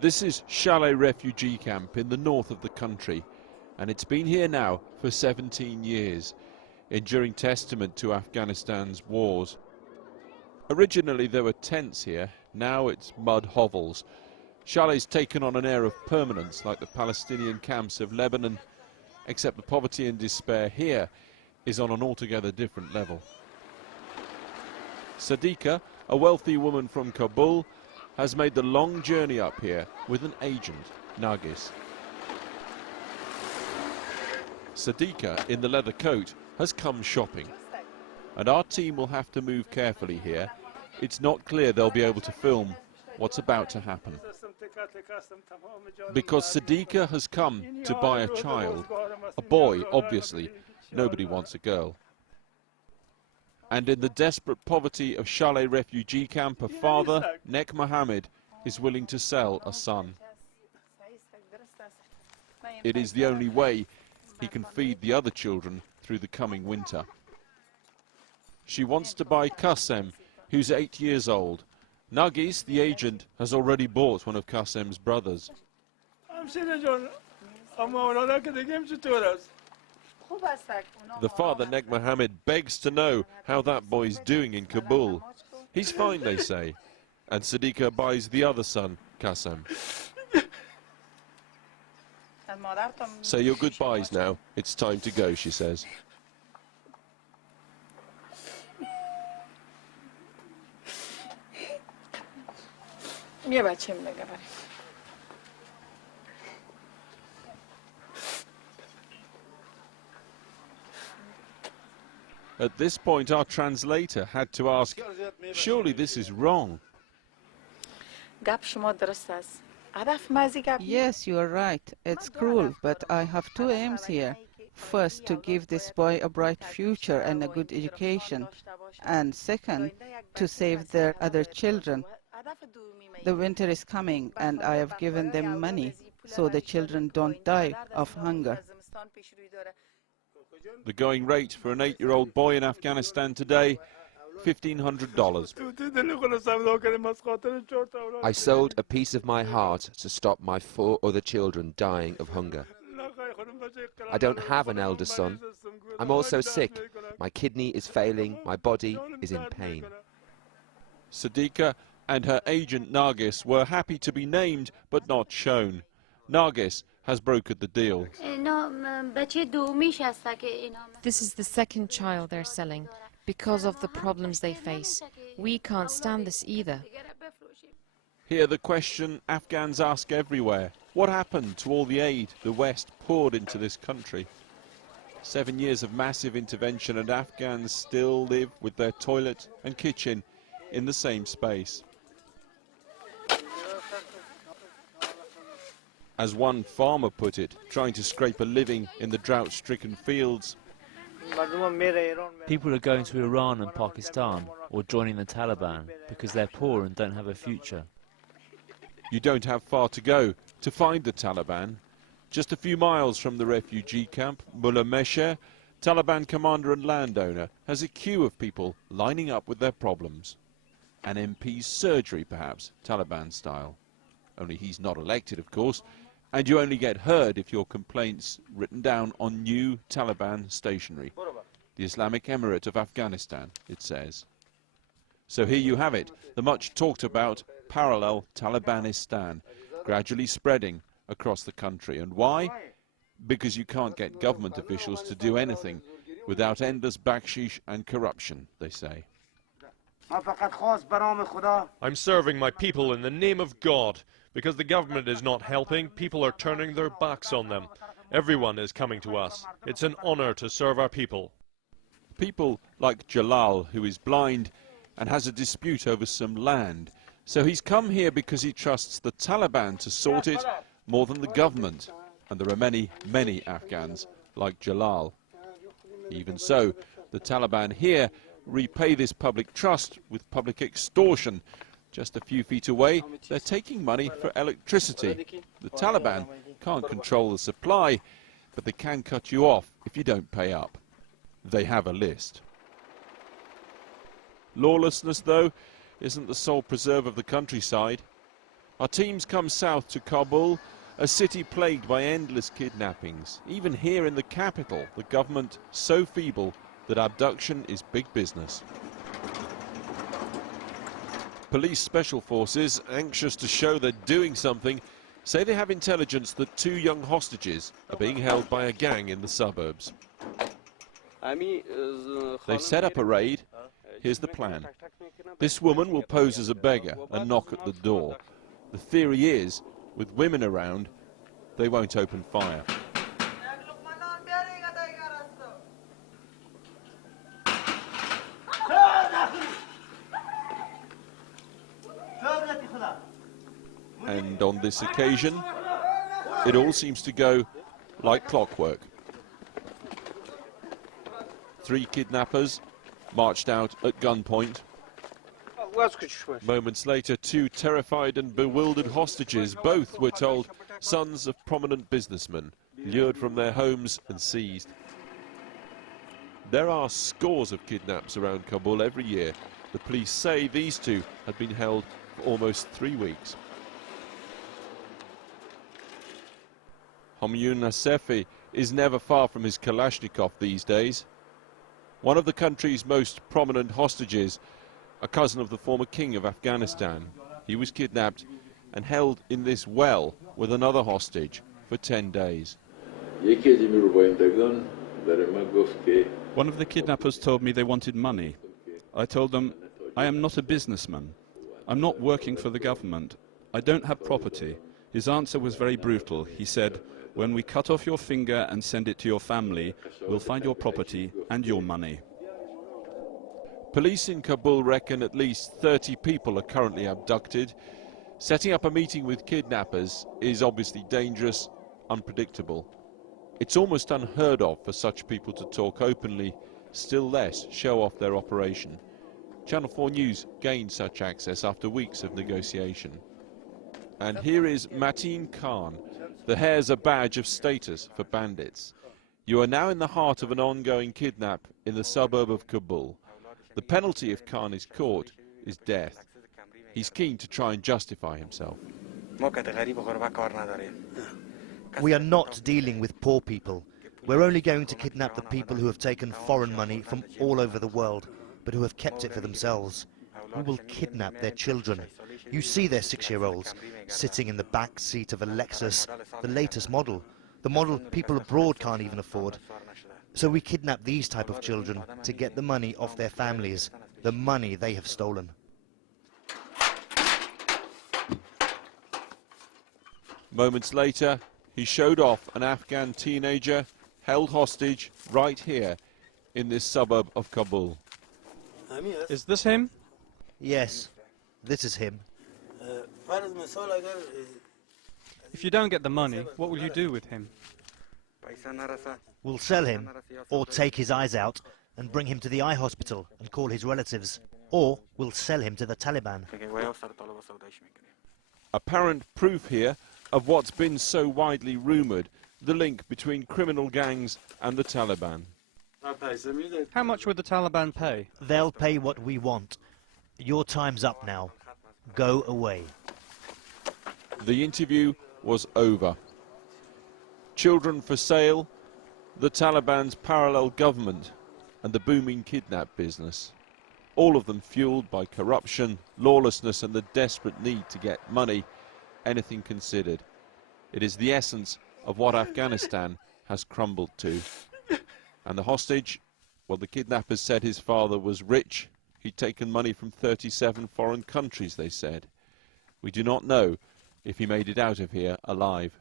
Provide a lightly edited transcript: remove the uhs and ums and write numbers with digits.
This is Chalet refugee camp in the north of the country, and it's been here now for 17 years, enduring testament to Afghanistan's wars. Originally there were tents here, now it's mud hovels. Chalet's taken on an air of permanence like the Palestinian camps of Lebanon, except the poverty and despair here is on an altogether different level. Sadiqa, a wealthy woman from Kabul, has made the long journey up here with an agent, Nargis. Sadiqa, in the leather coat, has come shopping. And our team will have to move carefully here. It's not clear they'll be able to film what's about to happen. Because Sadiqa has come to buy a child, a boy, obviously. Nobody wants a girl. And in the desperate poverty of Chalet refugee camp, a father, Nek Mohammed, is willing to sell a son. It is the only way he can feed the other children through the coming winter. She wants to buy Qasem, who's 8 years old. Nargis, the agent, has already bought one of Qasem's brothers. The father, Nek Mohammed, begs to know how that boy's doing in Kabul. He's fine, they say. And Sadiqa buys the other son, Qasem. Say your goodbyes now. It's time to go, she says. At this point, our translator had to ask, surely this is wrong. Yes, you are right. It's cruel, but I have two aims here. First, to give this boy a bright future and a good education. And second, to save their other children. The winter is coming, and I have given them money so the children don't die of hunger. The going rate for an 8-year-old boy in Afghanistan today, $1,500. I sold a piece of my heart to stop my 4 other children dying of hunger. I don't have an elder son. I'm also sick. My kidney is failing. My body is in pain. Sadiqa and her agent Nargis were happy to be named but not shown. Nargis has brokered the deal. This is the second child they're selling because of the problems they face. We can't stand this either. Here the question Afghans ask everywhere. What happened to all the aid the West poured into this country? 7 years of massive intervention and Afghans still live with their toilet and kitchen in the same space. As one farmer put it, trying to scrape a living in the drought-stricken fields. People are going to Iran and Pakistan or joining the Taliban because they're poor and don't have a future. You don't have far to go to find the Taliban. Just a few miles from the refugee camp, Mulla Meshe, Taliban commander and landowner, has a queue of people lining up with their problems. An MP's surgery, perhaps, Taliban style. Only he's not elected, of course, and you only get heard if your complaint's written down on new Taliban stationery. The Islamic Emirate of Afghanistan, it says. So here you have it, the much talked about parallel Talibanistan, gradually spreading across the country. And why? Because you can't get government officials to do anything without endless bakshish and corruption, they say. I'm serving my people in the name of God. Because the government is not helping, people are turning their backs on them. Everyone is coming to us. It's an honor to serve our people. People like Jalal, who is blind and has a dispute over some land. So he's come here because he trusts the Taliban to sort it more than the government. And there are many, many Afghans like Jalal. Even so, the Taliban here repay this public trust with public extortion. Just a few feet away, they're taking money for electricity. The Taliban can't control the supply, but they can cut you off if you don't pay up. They have a list. Lawlessness, though, isn't the sole preserve of the countryside. Our teams come south to Kabul, a city plagued by endless kidnappings. Even here in the capital, the government so feeble that abduction is big business. Police special forces, anxious to show they're doing something, say they have intelligence that 2 young hostages are being held by a gang in the suburbs. They've set up a raid. Here's the plan. This woman will pose as a beggar and knock at the door. The theory is, with women around, they won't open fire. And on this occasion, it all seems to go like clockwork. 3 kidnappers marched out at gunpoint. Moments later, 2 terrified and bewildered hostages, both, we're told, sons of prominent businessmen, lured from their homes and seized. There are scores of kidnaps around Kabul every year. The police say these 2 had been held for almost 3 weeks. Homuna Sefe is never far from his Kalashnikov these days. One of the country's most prominent hostages, a cousin of the former king of Afghanistan. He was kidnapped and held in this well with another hostage for 10 days. One of the kidnappers told me they wanted money. I told them, I am not a businessman. I'm not working for the government. I don't have property. His answer was very brutal. He said, when we cut off your finger and send it to your family, we'll find your property and your money. Police in Kabul reckon at least 30 people are currently abducted. Setting up a meeting with kidnappers is obviously dangerous, unpredictable. It's almost unheard of for such people to talk openly, still less show off their operation. Channel 4 News gained such access after weeks of negotiation. And here is Matim Khan. The hair's a badge of status for bandits. You are now in the heart of an ongoing kidnap in the suburb of Kabul. The penalty if Khan is caught is death. He's keen to try and justify himself. We are not dealing with poor people. We're only going to kidnap the people who have taken foreign money from all over the world, but who have kept it for themselves. We will kidnap their children. You see their 6-year-olds sitting in the back seat of a Lexus, the latest model, the model people abroad can't even afford. So we kidnap these type of children to get the money off their families, the money they have stolen. Moments later, he showed off an Afghan teenager held hostage right here in this suburb of Kabul. Is this him? Yes, this is him. If you don't get the money, what will you do with him? We'll sell him, or take his eyes out and bring him to the eye hospital and call his relatives, or we'll sell him to the Taliban. Apparent proof here of what's been so widely rumoured, the link between criminal gangs and the Taliban. How much would the Taliban pay? They'll pay what we want. Your time's up now. Go away. The interview was over. Children for sale, the Taliban's parallel government, and the booming kidnap business. All of them fueled by corruption, lawlessness, and the desperate need to get money, anything considered. It is the essence of what Afghanistan has crumbled to. And the hostage, well, the kidnappers said his father was rich. He'd taken money from 37 foreign countries, they said. We do not know if he made it out of here alive.